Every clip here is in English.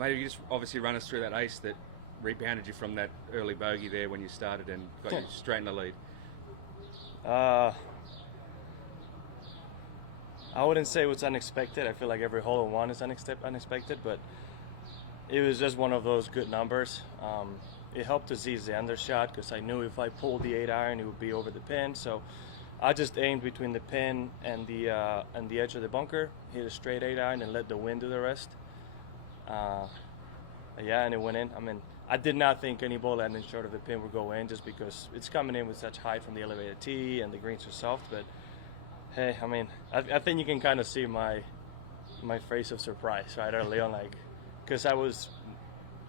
Maybe you just obviously run us through that ace that rebounded you from that early bogey there when you started and got you straight in the lead. Uh, I wouldn't say it was unexpected. I feel like every hole in one is unexpected, but it was just one of those good numbers. It helped to seize the undershot because I knew if I pulled the 8-iron, it would be over the pin. So I just aimed between the pin and the edge of the bunker, hit a straight 8-iron, and let the wind do the rest. Yeah, and it went in. I mean, I did not think any ball landing short of the pin would go in just because it's coming in with such height from the elevated tee and the greens are soft. But hey, I mean, I think you can kind of see my face of surprise right early on, like, because I was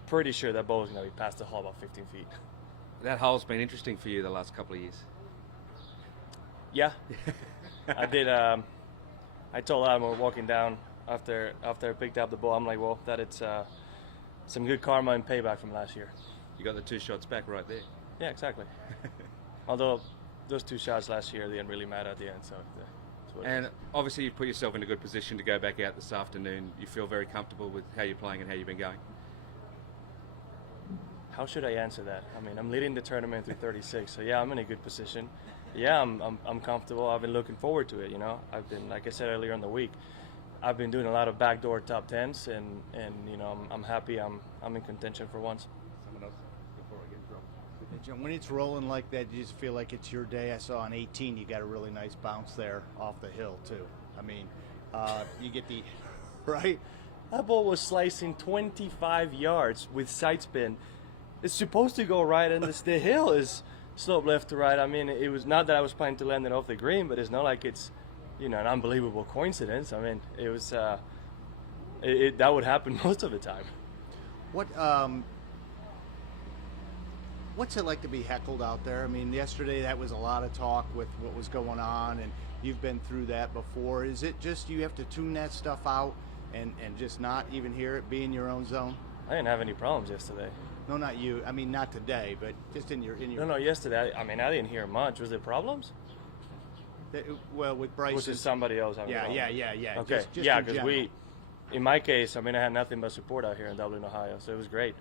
pretty sure that ball was going to be past the hole about 15 feet. That hole's been interesting for you the last couple of years. Yeah, I did. I told Adam we were walking down after I picked up the ball. I'm like, well, that it's some good karma and payback from last year. You got the 2 shots back right there. Yeah, exactly. Although those 2 shots last year didn't really matter at the end. So. And obviously you've put yourself in a good position to go back out this afternoon. You feel very comfortable with how you're playing and how you've been going? How should I answer that? I mean, I'm leading the tournament through 36, so yeah, I'm in a good position. Yeah, I'm comfortable. I've been looking forward to it, you know. I've been, like I said earlier in the week, I've been doing a lot of backdoor top 10s, and you know, I'm happy I'm in contention for once. Someone else before I get dropped. Jon, when it's rolling like that, you just feel like it's your day. I saw on 18 you got a really nice bounce there off the hill too. I mean, you get the right. That ball was slicing 25 yards with side spin. It's supposed to go right, and the hill is slope left to right. I mean, it was not that I was planning to land it off the green, but it's not like it's, you know, an unbelievable coincidence. I mean, it was that would happen most of the time. What's it like to be heckled out there? I mean, yesterday that was a lot of talk with what was going on, and you've been through that before. Is it just you have to tune that stuff out and just not even hear it, be in your own zone? I didn't have any problems yesterday. No, not you. I mean, not today, but just in your. No, yesterday. I mean, I didn't hear much. Was there problems? Well, with Bryce. Was it somebody else having yeah. Okay. Just yeah, because in my case, I mean, I had nothing but support out here in Dublin, Ohio, so it was great.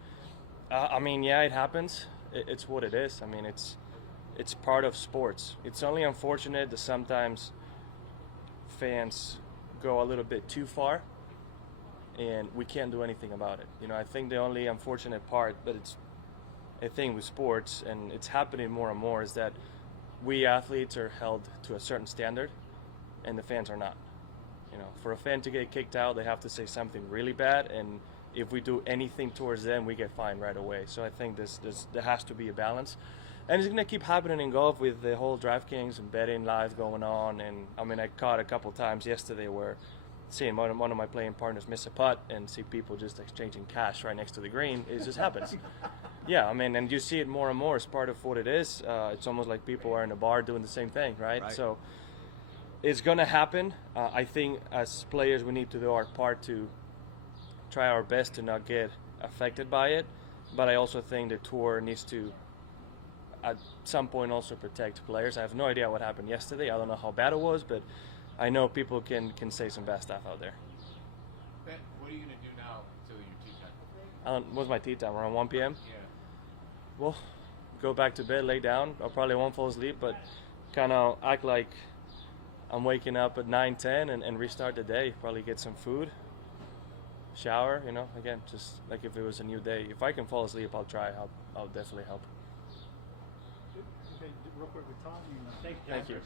I mean, yeah, it happens. It's what it is. I mean, it's part of sports. It's only unfortunate that sometimes fans go a little bit too far, and we can't do anything about it. You know, I think the only unfortunate part, but it's a thing with sports, and it's happening more and more, is that we athletes are held to a certain standard, and the fans are not. You know, for a fan to get kicked out, they have to say something really bad, and if we do anything towards them, we get fined right away. So I think there has to be a balance. And it's going to keep happening in golf with the whole DraftKings and betting live going on. And I mean, I caught a couple times yesterday where seeing one of my playing partners miss a putt and see people just exchanging cash right next to the green. It just happens. Yeah, I mean, and you see it more and more as part of what it is. It's almost like people are in a bar doing the same thing, right? So it's going to happen. I think as players we need to do our part to try our best to not get affected by it, but I also think the tour needs to at some point also protect players. I have no idea what happened yesterday. I don't know how bad it was, but I know people can say some bad stuff out there. Ben, what are you going to do now until your tee time? What's my tee time? Around 1 p.m.? Yeah. Well, go back to bed, lay down. I probably won't fall asleep, but kind of act like I'm waking up at 9, 10 and restart the day. Probably get some food, shower, you know, again, just like if it was a new day. If I can fall asleep, I'll try. I'll definitely help. Okay, real quick with Tom. Thank you.